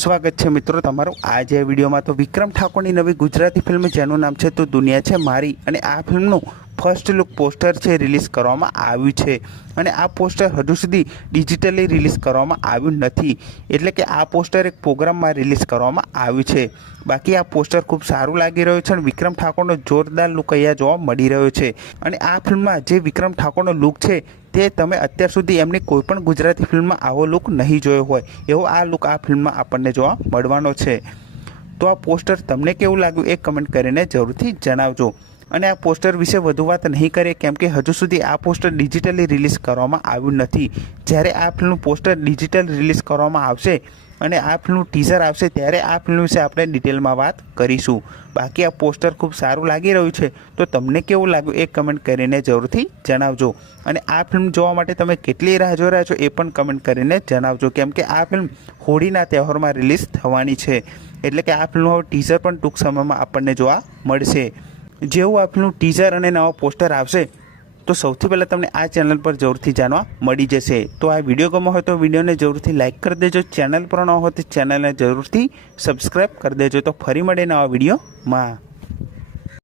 સ્વાગત છે મિત્રો તમારું આજે આ વિડીયોમાં। તો વિક્રમ ઠાકોરની નવી ગુજરાતી ફિલ્મ જેનું નામ છે તો દુનિયા છે મારી, અને આ ફિલ્મનું ફર્સ્ટ લુક પોસ્ટર છે રિલીઝ કરવામાં આવ્યું છે, અને આ પોસ્ટર હજુ સુધી ડિજિટલી રિલીઝ કરવામાં આવ્યું નથી, એટલે કે આ પોસ્ટર એક પ્રોગ્રામમાં રિલીઝ કરવામાં આવ્યું છે। બાકી આ પોસ્ટર ખૂબ સારું લાગી રહ્યું છે અને વિક્રમ ઠાકોરનો જોરદાર લુક અહીંયા જોવા મળી રહ્યો છે। અને આ ફિલ્મમાં જે વિક્રમ ઠાકોરનો લુક છે તે તમે અત્યાર સુધી એમની કોઈપણ ગુજરાતી ફિલ્મમાં આવો લુક નહીં જોયો હોય, એવો આ લુક આ ફિલ્મમાં આપણને જોવા મળવાનો છે। તો આ પોસ્ટર તમને કેવું લાગ્યું એ કમેન્ટ કરીને જરૂરથી જણાવજો। અને આ પોસ્ટર વિશે વધુ વાત નહીં કરીએ કેમ કે હજુ સુધી આ પોસ્ટર ડિજિટલી રિલીઝ કરવામાં આવ્યું નથી। જ્યારે આ ફિલ્મનું પોસ્ટર ડિજિટલ રિલીઝ કરવામાં આવશે અને આ ફિલ્મનું ટીઝર આવશે ત્યારે આ ફિલ્મ વિશે આપણે ડિટેલમાં વાત કરીશું। બાકી આ પોસ્ટર ખૂબ સારું લાગી રહ્યું છે, તો તમને કેવું લાગ્યું એ કમેન્ટ કરીને જરૂરથી જણાવજો। અને આ ફિલ્મ જોવા માટે તમે કેટલી રાહ જોઈ રહ્યા છો એ પણ કમેન્ટ કરીને જણાવજો, કેમ કે આ ફિલ્મ હોળીના તહેવારમાં રિલીઝ થવાની છે, એટલે કે આ ફિલ્મનું ટીઝર પણ ટૂંક સમયમાં આપણને જોવા મળશે। જેવું આ ફિલ્મનું ટીઝર અને નવા પોસ્ટર આવશે તો સૌથી પહેલાં તમને આ ચેનલ પર જરૂરથી જાણવા મળી જશે। તો આ વિડીયો ગમ્યો હોય તો વિડીયોને જરૂરથી લાઇક કરી દેજો, ચેનલ પર ન હોય તો ચેનલને જરૂરથી સબસ્ક્રાઈબ કરી દેજો। તો ફરી મળે નવા વિડીયોમાં।